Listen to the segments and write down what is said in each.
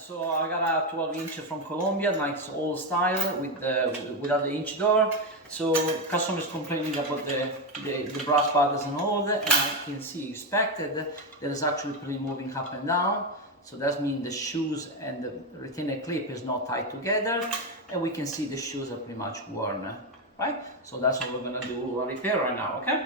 So I got a 12-inch from Colombia, nice old style without the inch door. So customers complaining about the brass buttons and all of that, and I can see inspected that it's actually pretty moving up and down. So that means the shoes and the retainer clip is not tied together, and we can see the shoes are pretty much worn, right? So that's what we're gonna do a repair right now, okay?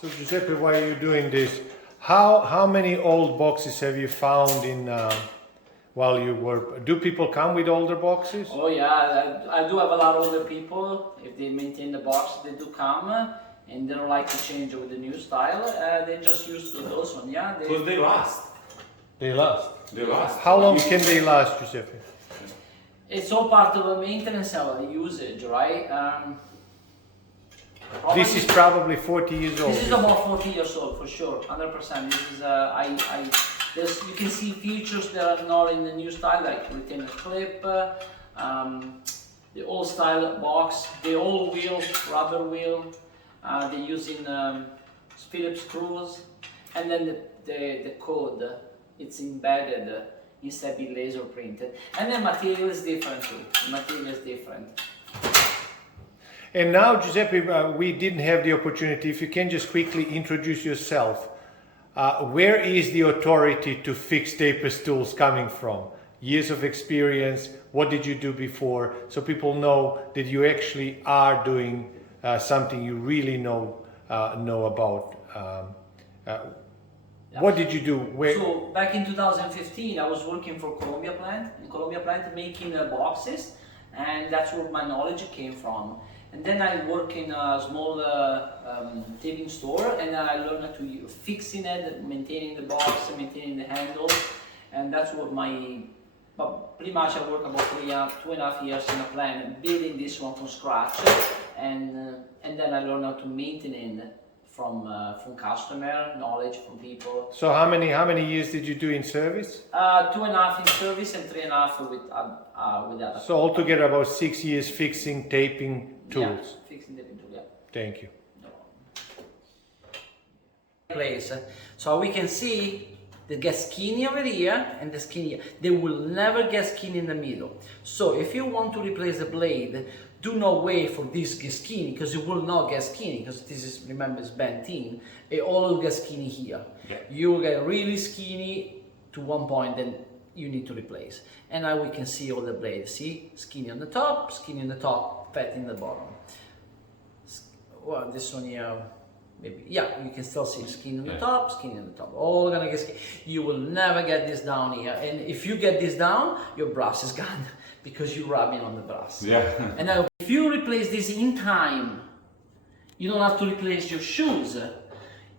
So Giuseppe, why are you doing this? How many old boxes have you found in while you were? Do people come with older boxes? Oh yeah, I do have a lot of older people. If they maintain the box, they do come, and they don't like to change with the new style. They're just used to those one, yeah. Because they last. They last. They last. How long can they last, Giuseppe? It's all part of the maintenance and the usage, right? This is probably 40 years old. This is about 40 years old for sure, 100%. This is you can see features that are not in the new style, like retainer clip, the old style box, the old wheel, rubber wheel. They're using Phillips screws, and then the code, it's embedded instead of being laser printed. And the material is different too. The material is different. And now, Giuseppe, we didn't have the opportunity. If you can just quickly introduce yourself. Where is the authority to fix taper stools coming from? Years of experience, what did you do before? So people know that you actually are doing something you really know about. What did you do? So back in 2015, I was working for Colombia plant making boxes, and that's where my knowledge came from. And then I work in a small taping store, and I learned how to fixing it, maintaining the box, maintaining the handle, and that's what but pretty much I work about 2.5 years in a plant, building this one from scratch, and then I learned how to maintain it from customer knowledge, from people. So how many years did you do in service? 2.5 in service and 3.5 with other. So altogether about 6 years fixing, taping tools. Yeah, fixing the tool, yeah. Thank you. No. Place. So we can see they get skinny over here and the skinny here. They will never get skinny in the middle. So if you want to replace the blade, do not wait for this to get skinny, because it will not get skinny, because this is, remember, it's bent in. It all will get skinny here. Yeah. You will get really skinny to one point, then you need to replace. And now we can see all the blades. See, skinny on the top, fat in the bottom. Well, this one here, maybe, yeah, you can still see skin on the top, skin on the top. All gonna get skin. You will never get this down here. And if you get this down, your brass is gone, because you're rubbing on the brass. Yeah. And now, if you replace this in time, you don't have to replace your shoes.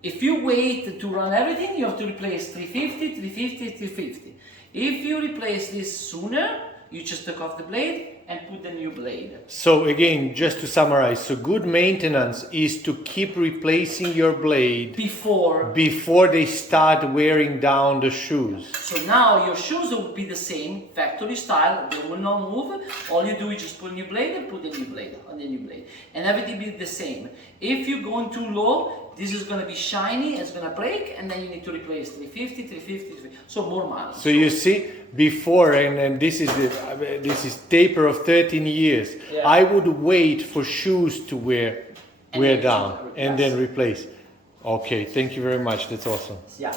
If you wait to run everything, you have to replace 350, 350, 350. If you replace this sooner, you just take off the blade and put the new blade. So again, just to summarize, so good maintenance is to keep replacing your blade before they start wearing down the shoes. So now your shoes will be the same, factory style, they will not move. All you do is just put a new blade and put the new blade on the new blade. And everything will be the same. If you're going too low, this is going to be shiny, it's going to break, and then you need to replace 350, 350, 350. So more money. So you see, before, and this is taper of 13 years, yeah. I would wait for shoes to wear down and then replace. Okay, thank you very much, that's awesome. Yeah.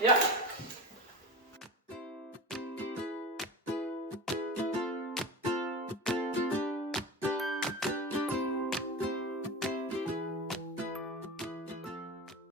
Yeah.